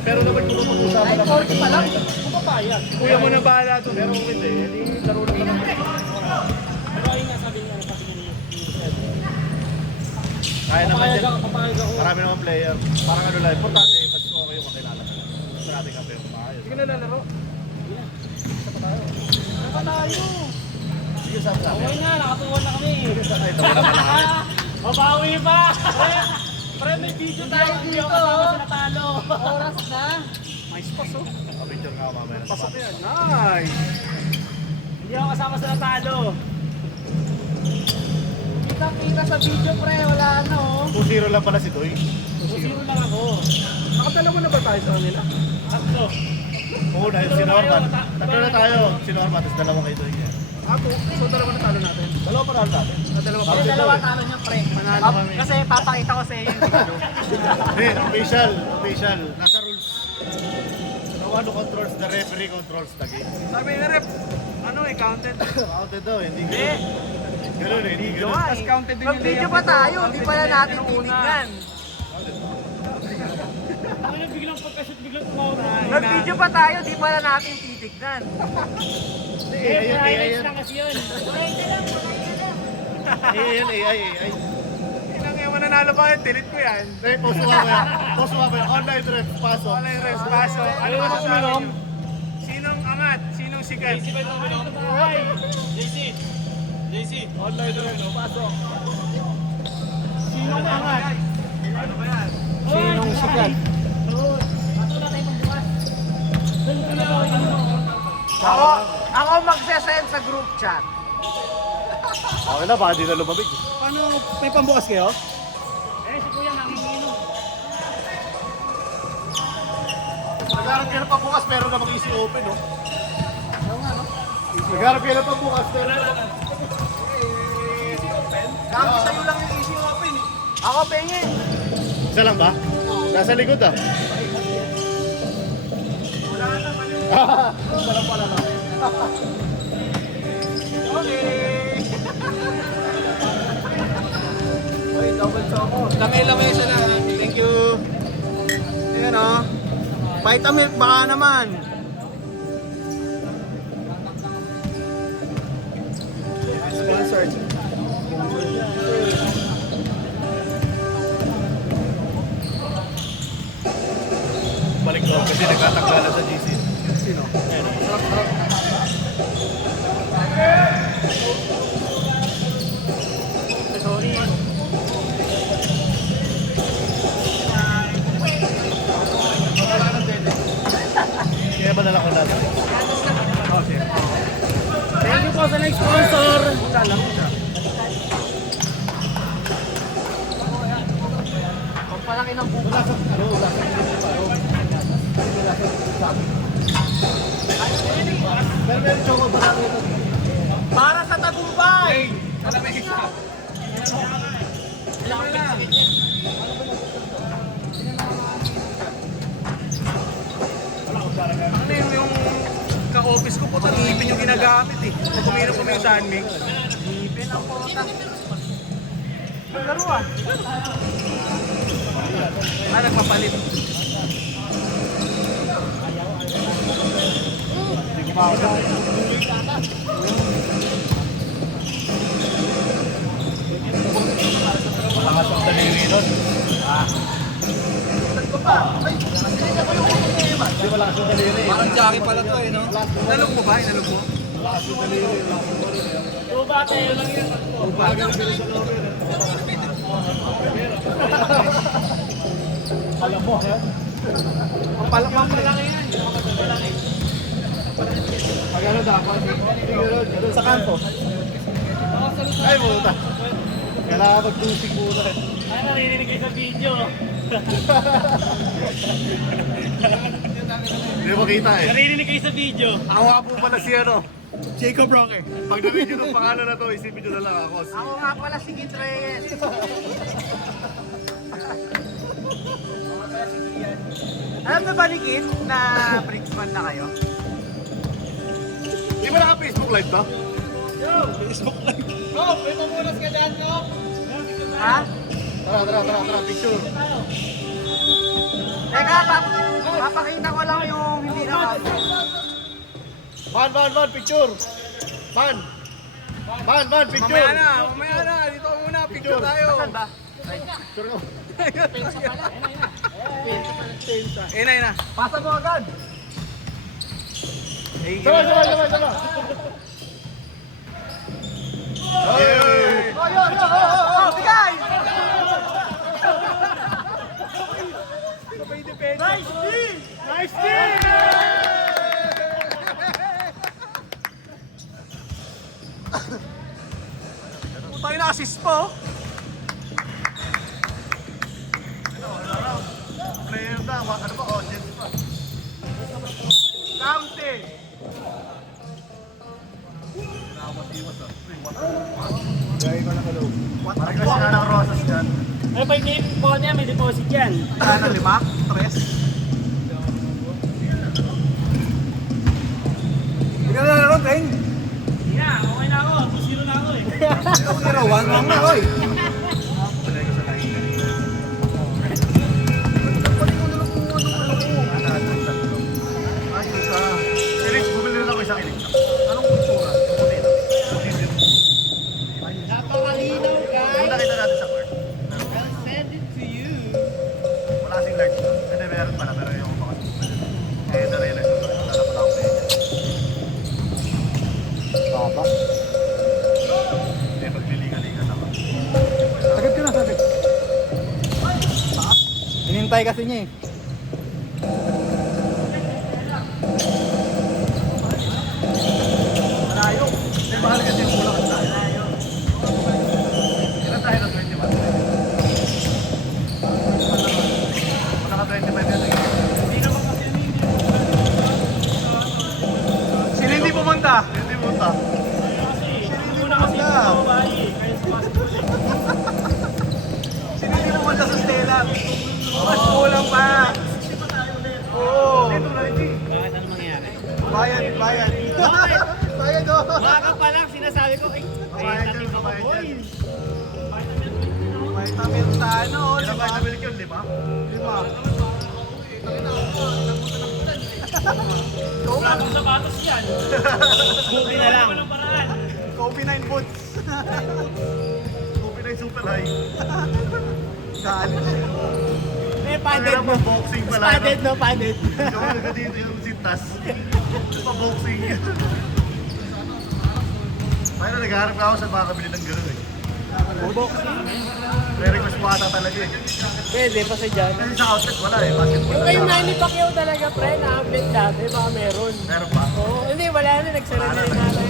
Pero naman kung pag-usapan Ay, 40 pa lang. Pupapayag. Kuya mo na bahala doon. Pero kung hindi, laro na naman. Pero ayun nga sabi niya, sabi niya Kaya naman yan. papayag ako. Marami naman player. Parang ano lang, importante, mas okay yung makilala. Gusto natin kape yung maayos. Sige na lalaro. Ano pa tayo? Sige, sabi sa akin. Okay na, nakatuwan na kami. Sige, sa akin. Ito na naman. Mabawi pa! Pre, may video tayo dito. Kasama sa natalo. Oras na. May spots oh. Picture nga mamaya. Pasok yan. Nice! Hindi ako kasama sa natalo. Kita sa video, pre. Wala na, oh. 2-0 lang pala si Toy. 2-0 lang ako. Nakadalawa na ba tayo sa kanila? Tatlo. Oo, dahil si Norman. Tatlo na tayo. Si Norman, tapos dalawa kay Toy. Ako, so dalawa na talo natin. Dalawa pa lang natin. Dalawa pa. Bakit Dalawa daw eh? talo niya, pre. Manalo kami. Kasi papakita ko sa iyo yung video. Hindi, official. Nasa rules. The one who controls the referee controls the game. Sabi ni Rep, ano eh, counted. Counted daw, hindi Hindi. ganun eh, hindi ganun. Tapos counted din yung Mag-video layup. pa tayo, Counted di pa din na yung natin layup nung una. titignan. Ano biglang pagka-shoot, biglang tumawa. Ay, Nag-video pa tayo, di pa na natin titignan. AI. kasi yun. AI. Ilang yung mananalo pa yun, delete ko yan. Eh, post mo ba yan? Post mo ba yan? Online ref, paso. Online res, paso. Ano Ano masasabi uminom? niyo? Sinong angat? Sinong sikat? JC. Online ref, paso. Sinong angat? Ano ba yan? Sinong sikat? Ako magsasend sa group chat. Okay na, baka di na lumabig. Paano, may pambukas kayo? Si Kuya nanginginom. Nagharap kayo pa bukas, pero na mag-easy open, no? Nagharap kayo pa bukas, pero na Kami sa'yo lang yung easy open eh. Ako pengen. Isa lang ba? Nasa likod ah. Wala naman yung... Wala pala na. Okay. Uy, double choco. Lamay siya na. Thank you. Ayan o. Vitamilk baka naman. Sponsored. Balik ko kasi nagkatanggalan sa GC. Sino? Sorry. Kaya ba nalang ko natin? Thank you po sa nag-sponsor. Pagpalaki ng buko. Wala sa ano, wala sa pero meron choco ba natin ito? Para sa tagumpay. Alam mo isa. Ano yung ka-office ko po, ngipin yung ginagamit eh. Pag uminom ko yung sandmix. Ipin ang puta. Laruan. Nagpapalit. Hindi ko makakita. Malakas ang daliri nun. Hindi malakas ang daliri. Parang Jackie pala to eh, no? Inalog mo ba? Inalog mo? Malakas ang daliri. Tuba tayo lang yan. Alam mo, ha? Pampalakman mo lang. Pag ano dapat? Ganun sa kanto. Ay, puta. Kailangan mag-dusing muna. Ay, naririnig kayo sa video. Hindi makita eh. Naririnig kayo sa video. Ako nga po pala si ano. Jacob Roque. Pag narinig nyo ng pangalan na to, isipin nyo na lang ako. Ako nga pala si Kit Reyes. Alam na ba ni Kit na Bridgeman na kayo? Di ba naka-Facebook live to? Facebook live. Ha? Tara, picture. Teka, papakita ko lang yung hindi na. Man, picture. Man, picture. Mamaya na. Dito muna, picture tayo. Saan ba? Picture ko. Ina. Pasa mo agad. Sama. Hey! Bigay! Nice team! Tayo na assist po. Player na, ano ba? Audience pa. Counting. Gaya ko na kaloob. Parang kasi nga ng rosas dyan. Ano pa yung game po niya? May deposit yan. Ano, 5? 3? Hindi ka na laro, Teng. Hindi na, okay na ako. 2-0 na ako eh. 0-1 lang na, oy. Kilig, bumili rin ako isang kilig. Anong kultura? Napakalinaw, guys! Yung nakita natin sa court. I'll send it to you. Wala kasing large doon. Hindi, meron pala, pero yung makasulit. Eh, na-realize ko. Sarap na ako sa inyo. Baba? Hindi, magliliga-liga na ako. Sagad ka na, sagad. Inintay kasi niya eh. Malayo. Hindi, mahal kasi yung kulang at tayo. Ilan tayo na 21? Naka 25 yan eh. Hindi naman kasi ano hindi. Sino hindi pumunta? Hindi mo ta. Kasi, una kasi yung mga babae eh. Kaya sumasok ulit. Sino hindi pumunta sa Stella? Mas kulang pa. Oo. Dito na hindi. Bakit ano mangyari? Bayad. Bayad oh. Baka ka pa lang sinasabi ko, ay, Kabayan dyan, kabayan dyan. Vitamin sa ano, Ilang kayo nabili yun, 5? 5. wala akong sapatos yan. Buti na lang. Walang paraan. Kobe 9 boots. Kupin na yung super high. Galit. Eh, Kailan pa boxing pala. Padded, no? Padded. Yung mga dito yung sintas. Yung pa boxing. Kaya na naghaharap na ako sa makakabili ng gano'n eh. Boxing? May request mo ata talaga eh. Pwede, kasi dyan. Kasi sa outlet wala eh. Basketball Yung na kay lang. Manny Pacquiao talaga, pre, na-update dati, baka meron. Meron ba? Oo, hindi, wala na, nagsalita na tayo.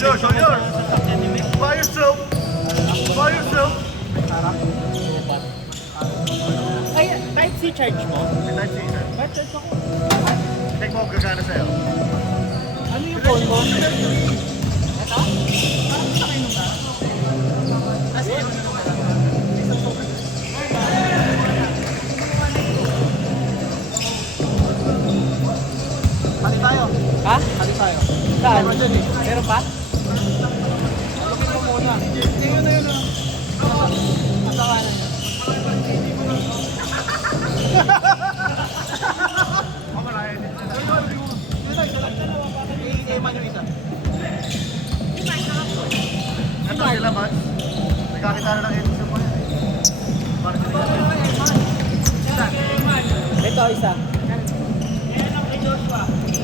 Show yours! By yourself! By yourself! Ay, type C charge mo? May type C sir. Ba't charge ako? Check mo kung gagana sa'yo. Ano yung phone mo? Ito? Parang sa kayo ba? Kasi, Pati tayo. ha? Pati tayo. Saan? Meron dyan eh. Meron pa? Lugin mo muna. Yun na yun. Kasawanan niya. Mamalayan din. Yun na, isa lang. I-man yung isa. Ito sila, Mads. Nagkakita na lang ito sa mga yan eh. Bakit sila? Ito, isa.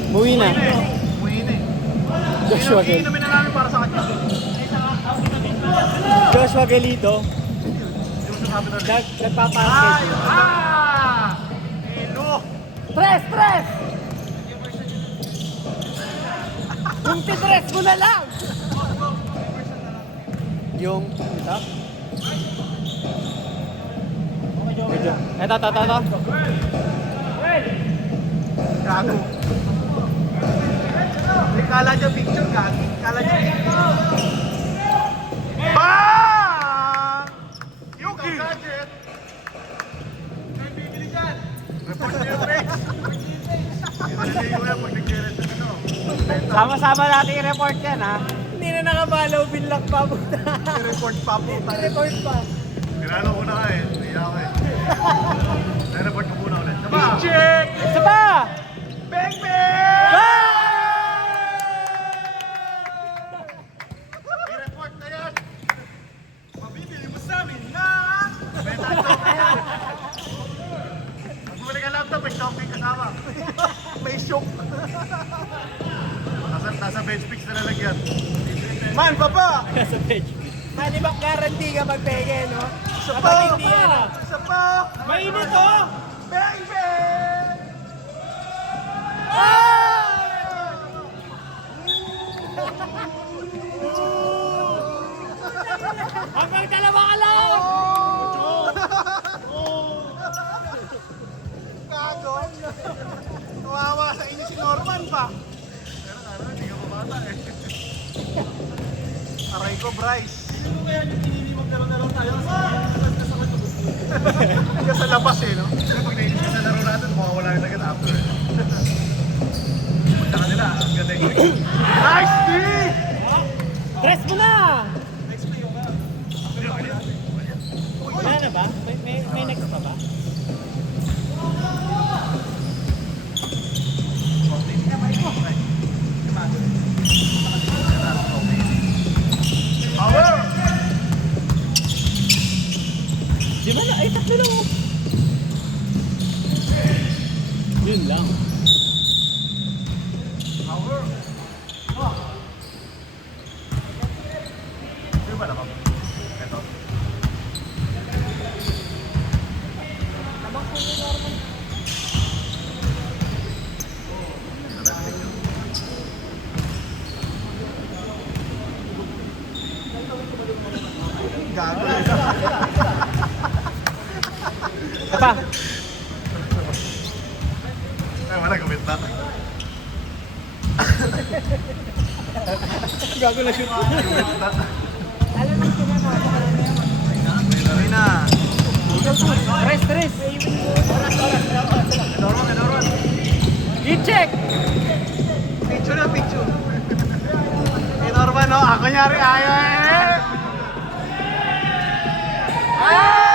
Buwi na. Umuwi na eh. Joshua Gel. Iinumin na namin para sa kanya. Joshua Gelito. Yung sa capital. Nagpapaskate. Ilo! Tres! Yung titres mo na lang! Yung ito? Medyo. Ito. Gago. Kala niya picture, gago. Kala niya picture. Bang! Yuki! May bibili dyan. Report niyo yung Rex. Hindi ko yan pag nag-generate ng ano. Sama-sama natin i-report yan, ha? Hindi na nakabalaw, binlock pa po. I-report pa po. Report pa. Tinalo ko na ka eh. Hindi ako eh. Report ko muna ulit. Diba? Check! Isa pa! Bang bang! I-report na yan! Mabibili mo sa amin na! Pag bumalik ang laptop, may shopping kasama. May shock. Nasa bench fix na lalagyan. Man, papa! Sa page. Di ba guarantee ka pag-pege, no? Isa Kapag pa! hindi yan, ah. Isa pa! Mainit, oh! Bang bang! Hanggang dalawa ka lang! Gago! Kawawa sa inyo si Norman pa! Pero ano, hindi ka pabata eh. Aray ko, Bryce. Hindi sa labas eh, no? Kasi pag nainis ka sa laro natin, mawawala ka agad after eh. Punta ka nila, ang galing. Nice, D! Press mo na! Wala na ba? May next pa ba? Power! Di ba na? Ay, tatlo lang, oh. Yun lang. Power! Di ba naman? Ito. Gago. Apa? Ay, wala, gamit na. Gago na shoot. Gamit na. Sorry na. Tres. Norman. I-check! Picture na, picture. Si Norman, no? Ako nyari ayaw eh! Ah!